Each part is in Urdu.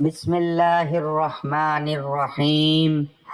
بسم اللہ الرحمن الرحیم۔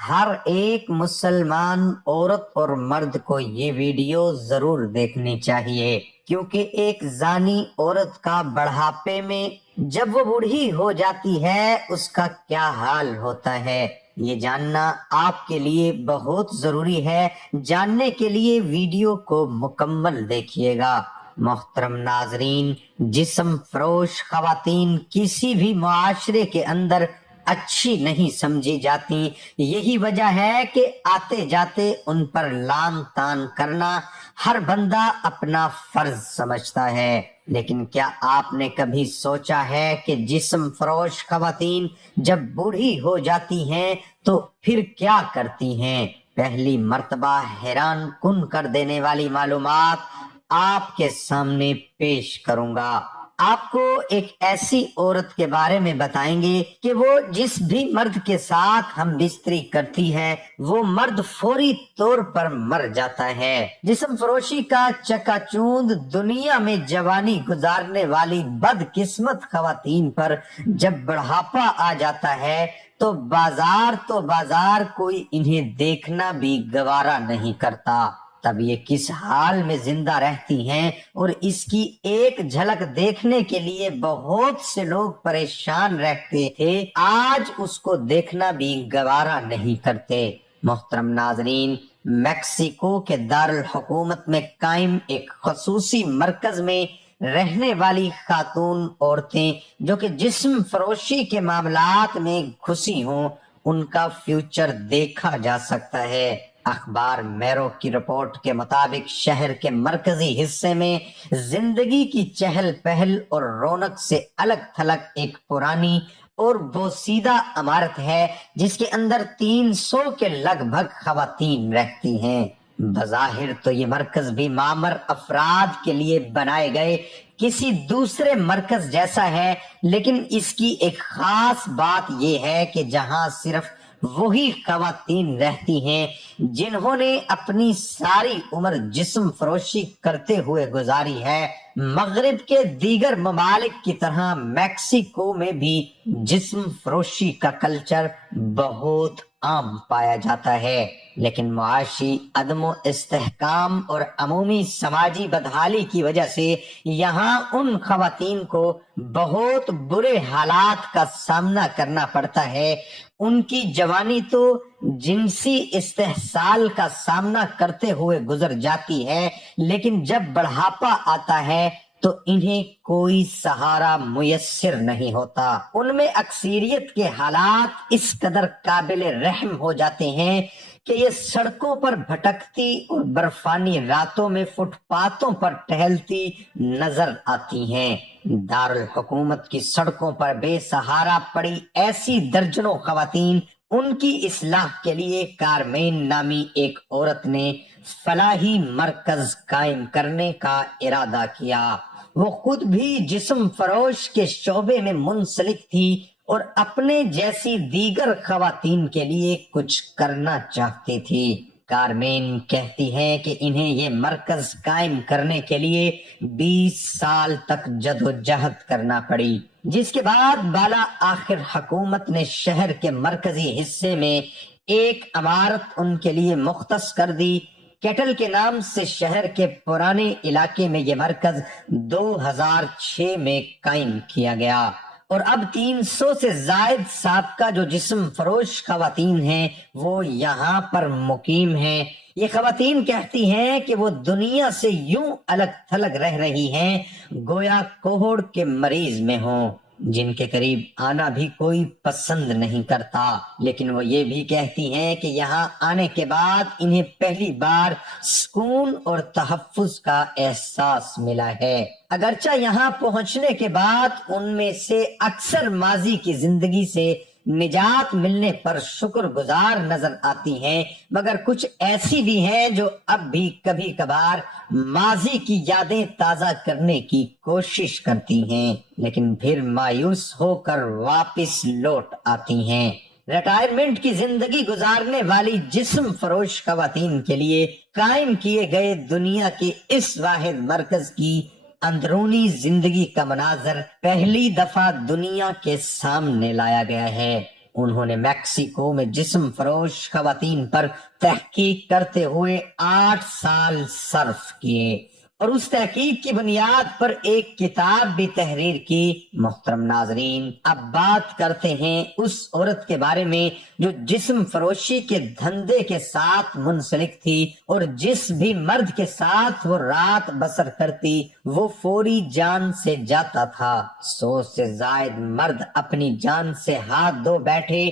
ہر ایک مسلمان عورت اور مرد کو یہ ویڈیو ضرور دیکھنی چاہیے، کیونکہ ایک زانی عورت کا بڑھاپے میں جب وہ بوڑھی ہو جاتی ہے اس کا کیا حال ہوتا ہے، یہ جاننا آپ کے لیے بہت ضروری ہے۔ جاننے کے لیے ویڈیو کو مکمل دیکھیے گا۔ محترم ناظرین، جسم فروش خواتین کسی بھی معاشرے کے اندر اچھی نہیں سمجھی جاتی۔ یہی وجہ ہے کہ آتے جاتے ان پر لان تان کرنا ہر بندہ اپنا فرض سمجھتا ہے۔ لیکن کیا آپ نے کبھی سوچا ہے کہ جسم فروش خواتین جب بوڑھی ہو جاتی ہیں تو پھر کیا کرتی ہیں؟ پہلی مرتبہ حیران کن کر دینے والی معلومات آپ کے سامنے پیش کروں گا۔ آپ کو ایک ایسی عورت کے بارے میں بتائیں گے کہ وہ جس بھی مرد کے ساتھ ہم بستری کرتی ہے وہ مرد فوری طور پر مر جاتا ہے۔ جسم فروشی کا چکا چوند دنیا میں جوانی گزارنے والی بد قسمت خواتین پر جب بڑھاپا آ جاتا ہے تو بازار کوئی انہیں دیکھنا بھی گوارا نہیں کرتا۔ تب یہ کس حال میں زندہ رہتی ہیں اور اس کی ایک جھلک دیکھنے کے لیے بہت سے لوگ پریشان رہتے تھے، آج اس کو دیکھنا بھی گوارا نہیں کرتے۔ محترم ناظرین، میکسیکو کے دارالحکومت میں قائم ایک خصوصی مرکز میں رہنے والی خاتون عورتیں جو کہ جسم فروشی کے معاملات میں گھسی ہوں، ان کا فیوچر دیکھا جا سکتا ہے۔ اخبار میرو کی رپورٹ کے مطابق شہر کے مرکزی حصے میں زندگی کی چہل پہل اور رونق سے الگ تھلگ ایک پرانی اور بوسیدہ عمارت ہے جس کے اندر 300 کے لگ بھگ خواتین رہتی ہیں۔ بظاہر تو یہ مرکز بھی معمر افراد کے لیے بنائے گئے کسی دوسرے مرکز جیسا ہے، لیکن اس کی ایک خاص بات یہ ہے کہ جہاں صرف وہی خواتین رہتی ہیں جنہوں نے اپنی ساری عمر جسم فروشی کرتے ہوئے گزاری ہے۔ مغرب کے دیگر ممالک کی طرح میکسیکو میں بھی جسم فروشی کا کلچر بہت عام پایا جاتا ہے، لیکن معاشی عدم و استحکام اور عمومی سماجی بدحالی کی وجہ سے یہاں ان خواتین کو بہت برے حالات کا سامنا کرنا پڑتا ہے۔ ان کی جوانی تو جنسی استحصال کا سامنا کرتے ہوئے گزر جاتی ہے، لیکن جب بڑھاپا آتا ہے تو انہیں کوئی سہارا میسر نہیں ہوتا۔ ان میں اکثریت کے حالات اس قدر قابل رحم ہو جاتے ہیں کہ یہ سڑکوں پر بھٹکتی اور برفانی راتوں میں فٹ پاتھوں پر ٹہلتی نظر آتی ہیں۔ دارالحکومت کی سڑکوں پر بے سہارا پڑی ایسی درجنوں خواتین، ان کی اصلاح کے لیے کارمین نامی ایک عورت نے فلاحی مرکز قائم کرنے کا ارادہ کیا۔ وہ خود بھی جسم فروش کے شعبے میں منسلک تھی اور اپنے جیسی دیگر خواتین کے لیے کچھ کرنا چاہتی تھی۔ کارمین کہتی ہیں کہ انہیں یہ مرکز قائم کرنے کے لیے 20 سال تک جدوجہد کرنا پڑی، جس کے بعد بالا آخر حکومت نے شہر کے مرکزی حصے میں ایک عمارت ان کے لیے مختص کر دی۔ کیٹل کے نام سے شہر کے پرانے علاقے میں یہ مرکز 2006 میں قائم کیا گیا اور اب 300 سے زائد سابقہ جو جسم فروش خواتین ہیں وہ یہاں پر مقیم ہیں۔ یہ خواتین کہتی ہیں کہ وہ دنیا سے یوں الگ تھلگ رہ رہی ہیں گویا کوہڑ کے مریض میں ہوں، جن کے قریب آنا بھی کوئی پسند نہیں کرتا۔ لیکن وہ یہ بھی کہتی ہیں کہ یہاں آنے کے بعد انہیں پہلی بار سکون اور تحفظ کا احساس ملا ہے۔ اگرچہ یہاں پہنچنے کے بعد ان میں سے اکثر ماضی کی زندگی سے نجات ملنے پر شکر گزار نظر آتی ہیں، مگر کچھ ایسی بھی ہیں جو اب بھی کبھی کبھار ماضی کی یادیں تازہ کرنے کی کوشش کرتی ہیں، لیکن پھر مایوس ہو کر واپس لوٹ آتی ہیں۔ ریٹائرمنٹ کی زندگی گزارنے والی جسم فروش خواتین کے لیے قائم کیے گئے دنیا کے اس واحد مرکز کی اندرونی زندگی کا مناظر پہلی دفعہ دنیا کے سامنے لایا گیا ہے۔ انہوں نے میکسیکو میں جسم فروش خواتین پر تحقیق کرتے ہوئے 8 سال صرف کیے اور اس تحقیق کی بنیاد پر ایک کتاب بھی تحریر کی۔ محترم ناظرین، اب بات کرتے ہیں اس عورت کے بارے میں جو جسم فروشی کے دھندے کے ساتھ منسلک تھی اور جس بھی مرد کے ساتھ وہ رات بسر کرتی وہ فوری جان سے جاتا تھا۔ 100 سے زائد مرد اپنی جان سے ہاتھ دھو بیٹھے،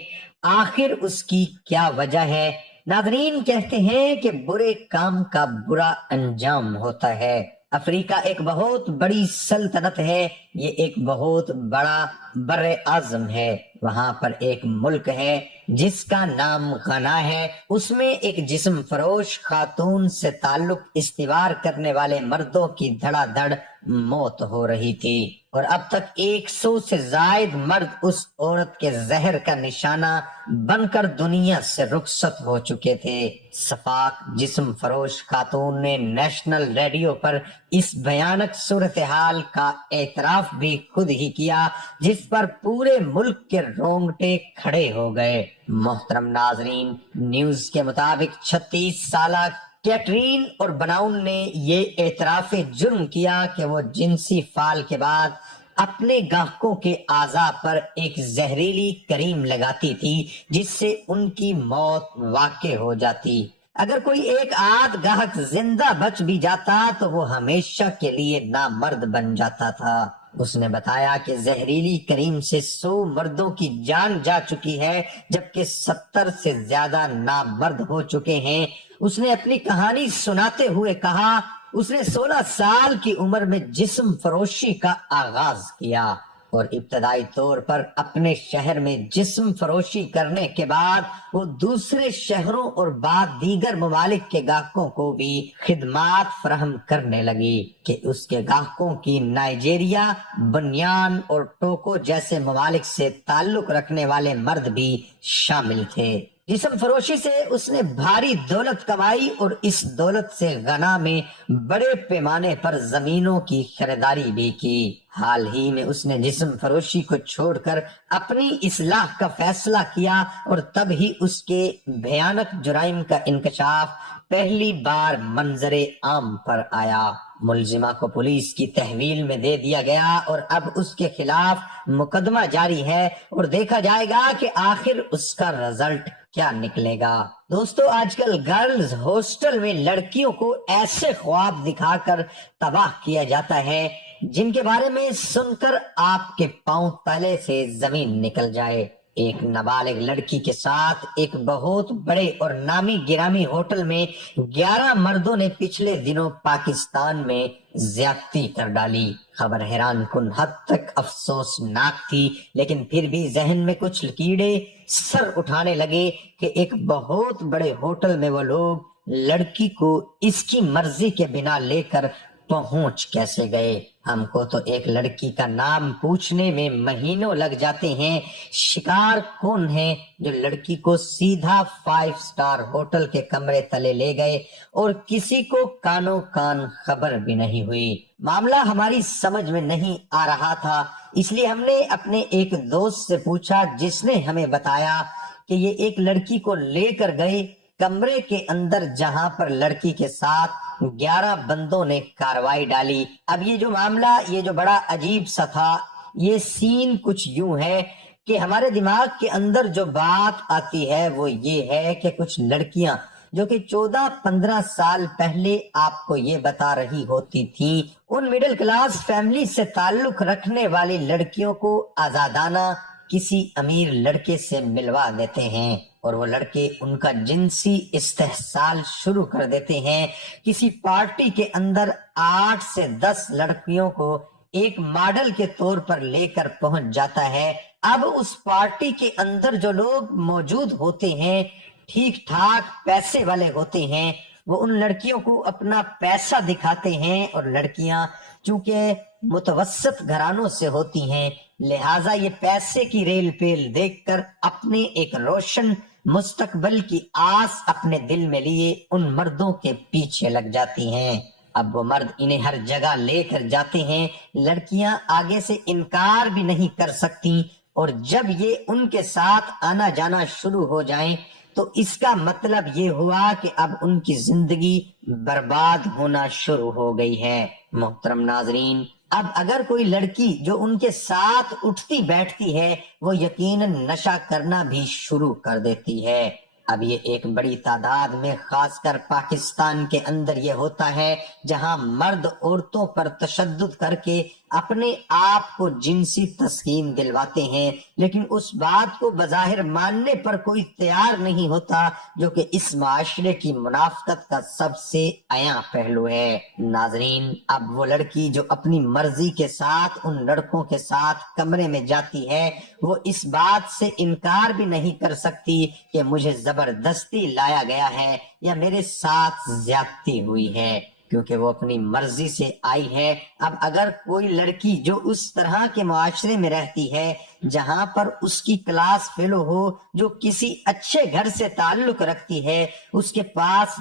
آخر اس کی کیا وجہ ہے؟ ناظرین، کہتے ہیں کہ برے کام کا برا انجام ہوتا ہے۔ افریقہ ایک بہت بڑی سلطنت ہے، یہ ایک بہت بڑا بر اعظم ہے۔ وہاں پر ایک ملک ہے جس کا نام غانا ہے۔ اس میں ایک جسم فروش خاتون سے تعلق استوار کرنے والے مردوں کی دھڑا دھڑ موت ہو رہی تھی اور اب تک 100 سے زائد مرد اس عورت کے زہر کا نشانہ بن کر دنیا سے رخصت ہو چکے تھے۔ صفاق جسم فروش خاتون نے نیشنل ریڈیو پر اس بھیانک صورتحال کا اعتراف بھی خود ہی کیا، جس پر پورے ملک کے رونگٹے کھڑے ہو گئے۔ محترم ناظرین، نیوز کے مطابق 36 سالہ کیٹرین اور براؤن نے یہ اعتراف جرم کیا کہ وہ جنسی فعال کے بعد اپنے گاہکوں کے اعضاء پر ایک زہریلی کریم لگاتی تھی جس سے ان کی موت واقع ہو جاتی۔ اگر کوئی ایک آدھ گاہک زندہ بچ بھی جاتا تو وہ ہمیشہ کے لیے نامرد بن جاتا تھا۔ اس نے بتایا کہ زہریلی کریم سے 100 مردوں کی جان جا چکی ہے جبکہ 70 سے زیادہ نامرد ہو چکے ہیں۔ اس نے اپنی کہانی سناتے ہوئے کہا، اس نے 16 سال کی عمر میں جسم فروشی کا آغاز کیا اور ابتدائی طور پر اپنے شہر میں جسم فروشی کرنے کے بعد وہ دوسرے شہروں اور بعد دیگر ممالک کے گاہکوں کو بھی خدمات فراہم کرنے لگی کہ اس کے گاہکوں کی نائجیریا، بنیان اور ٹوکو جیسے ممالک سے تعلق رکھنے والے مرد بھی شامل تھے۔ جسم فروشی سے اس نے بھاری دولت کمائی اور اس دولت سے غنا میں بڑے پیمانے پر زمینوں کی خریداری بھی کی۔ حال ہی میں اس نے جسم فروشی کو چھوڑ کر اپنی اصلاح کا فیصلہ کیا اور تب ہی اس کے بھیانک جرائم کا انکشاف پہلی بار منظر عام پر آیا۔ ملزمہ کو پولیس کی تحویل میں دے دیا گیا اور اب اس کے خلاف مقدمہ جاری ہے اور دیکھا جائے گا کہ آخر اس کا رزلٹ کیا نکلے گا۔ دوستو، آج کل گرلز ہاسٹل میں لڑکیوں کو ایسے خواب دکھا کر تباہ کیا جاتا ہے جن کے بارے میں سن کر آپ کے پاؤں تلے سے زمین نکل جائے۔ ایک نابالغ لڑکی کے ساتھ ایک بہت بڑے اور نامی گرامی ہوٹل میں 11 مردوں نے پچھلے دنوں پاکستان میں زیادتی کر ڈالی۔ خبر حیران کن حد تک افسوسناک تھی، لیکن پھر بھی ذہن میں کچھ کیڑے سر اٹھانے لگے کہ ایک بہت بڑے ہوٹل میں وہ لوگ لڑکی کو اس کی مرضی کے بنا لے کر پہنچ کیسے گئے۔ ہم کو تو ایک لڑکی کا نام پوچھنے میں مہینوں لگ جاتے ہیں۔ شکار کون ہے جو لڑکی کو سیدھا 5 سٹار ہوٹل کے کمرے تلے لے گئے اور کسی کو کانوں کان خبر بھی نہیں ہوئی؟ معاملہ ہماری سمجھ میں نہیں آ رہا تھا، اس لیے ہم نے اپنے ایک دوست سے پوچھا جس نے ہمیں بتایا کہ یہ ایک لڑکی کو لے کر گئے کمرے کے اندر جہاں پر لڑکی کے ساتھ 11 بندوں نے کارروائی ڈالی۔ اب یہ جو معاملہ، یہ جو بڑا عجیب سا تھا، یہ سین کچھ یوں ہے کہ ہمارے دماغ کے اندر جو بات آتی ہے وہ یہ ہے کہ کچھ لڑکیاں جو کہ 14-15 سال پہلے آپ کو یہ بتا رہی ہوتی تھیں، ان مڈل کلاس فیملی سے تعلق رکھنے والی لڑکیوں کو آزادانہ کسی امیر لڑکے سے ملوا دیتے ہیں اور وہ لڑکے ان کا جنسی استحصال شروع کر دیتے ہیں۔ کسی پارٹی کے اندر 8 سے 10 لڑکیوں کو ایک ماڈل کے طور پر لے کر پہنچ جاتا ہے۔ اب اس پارٹی کے اندر جو لوگ موجود ہوتے ہیں ٹھیک ٹھاک پیسے والے ہوتے ہیں، وہ ان لڑکیوں کو اپنا پیسہ دکھاتے ہیں اور لڑکیاں چونکہ متوسط گھرانوں سے ہوتی ہیں لہٰذا یہ پیسے کی ریل پیل دیکھ کر اپنے ایک روشن مستقبل کی آس اپنے دل میں لیے ان مردوں کے پیچھے لگ جاتی ہیں۔ اب وہ مرد انہیں ہر جگہ لے کر جاتے ہیں، لڑکیاں آگے سے انکار بھی نہیں کر سکتی، اور جب یہ ان کے ساتھ آنا جانا شروع ہو جائیں تو اس کا مطلب یہ ہوا کہ اب ان کی زندگی برباد ہونا شروع ہو گئی ہے۔ محترم ناظرین، اب اگر کوئی لڑکی جو ان کے ساتھ اٹھتی بیٹھتی ہے وہ یقیناً نشہ کرنا بھی شروع کر دیتی ہے۔ اب یہ ایک بڑی تعداد میں خاص کر پاکستان کے اندر یہ ہوتا ہے، جہاں مرد عورتوں پر تشدد کر کے اپنے آپ کو جنسی تسکین دلواتے ہیں، لیکن اس بات کو بظاہر ماننے پر کوئی تیار نہیں ہوتا، جو کہ اس معاشرے کی منافقت کا سب سے عیاں پہلو ہے۔ ناظرین، اب وہ لڑکی جو اپنی مرضی کے ساتھ ان لڑکوں کے ساتھ کمرے میں جاتی ہے، وہ اس بات سے انکار بھی نہیں کر سکتی کہ مجھے زبردستی لایا گیا ہے یا میرے ساتھ زیادتی ہوئی ہے، کیونکہ وہ اپنی مرضی سے آئی ہے۔ اب اگر کوئی لڑکی جو اس طرح کے معاشرے میں رہتی ہے جہاں پر اس کی کلاس فیلو ہو، جو کسی اچھے گھر سے تعلق رکھتی ہے، اس کے پاس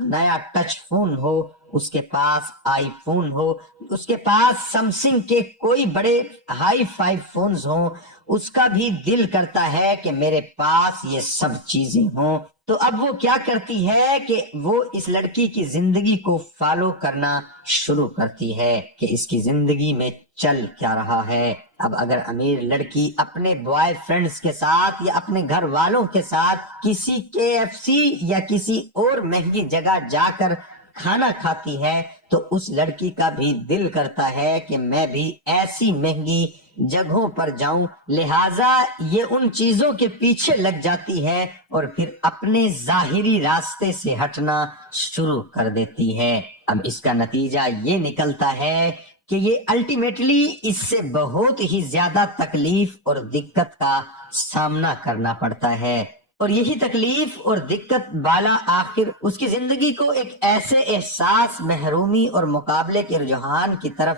نیا ٹچ فون ہو، اس کے پاس آئی فون ہو، اس کے پاس سمسنگ کے کوئی بڑے ہائی فائی فونز ہوں، اس کا بھی دل کرتا ہے کہ میرے پاس یہ سب چیزیں ہوں۔ تو اب وہ کیا کرتی ہے کہ وہ اس لڑکی کی زندگی کو فالو کرنا شروع کرتی ہے کہ اس کی زندگی میں چل کیا رہا ہے۔ اب اگر امیر لڑکی اپنے بوائے فرینڈز کے ساتھ یا اپنے گھر والوں کے ساتھ کسی KFC یا کسی اور مہنگی جگہ جا کر کھانا کھاتی ہے تو اس لڑکی کا بھی دل کرتا ہے کہ میں بھی ایسی مہنگی جگہوں پر جاؤں، لہٰذا یہ ان چیزوں کے پیچھے لگ جاتی ہے اور پھر اپنے ظاہری راستے سے ہٹنا شروع کر دیتی ہے۔ اب اس کا نتیجہ یہ نکلتا ہے کہ یہ الٹیمیٹلی اس سے بہت ہی زیادہ تکلیف اور دقت کا سامنا کرنا پڑتا ہے، اور یہی تکلیف اور دقت بالا آخر اس کی زندگی کو ایک ایسے احساس محرومی اور مقابلے کے رجحان کی طرف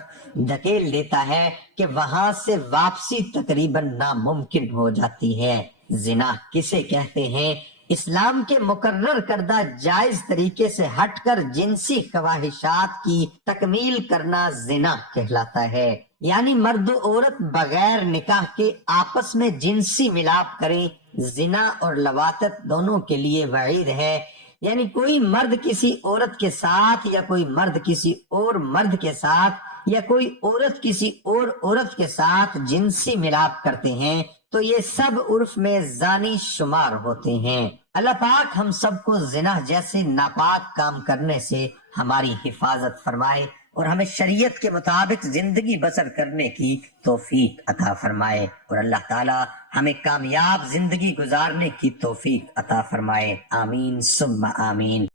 دھکیل دیتا ہے کہ وہاں سے واپسی تقریباً ناممکن ہو جاتی ہے۔ زنا کسے کہتے ہیں؟ اسلام کے مقرر کردہ جائز طریقے سے ہٹ کر جنسی خواہشات کی تکمیل کرنا زنا کہلاتا ہے، یعنی مرد و عورت بغیر نکاح کے آپس میں جنسی ملاپ کریں۔ زنا اور لواطت دونوں کے لیے وعید ہے، یعنی کوئی مرد کسی عورت کے ساتھ یا کوئی مرد کسی اور مرد کے ساتھ یا کوئی عورت کسی اور عورت کے ساتھ جنسی ملاپ کرتے ہیں تو یہ سب عرف میں زانی شمار ہوتے ہیں۔ اللہ پاک ہم سب کو زنا جیسے ناپاک کام کرنے سے ہماری حفاظت فرمائے اور ہمیں شریعت کے مطابق زندگی بسر کرنے کی توفیق عطا فرمائے، اور اللہ تعالی ہمیں کامیاب زندگی گزارنے کی توفیق عطا فرمائے۔ آمین ثم آمین۔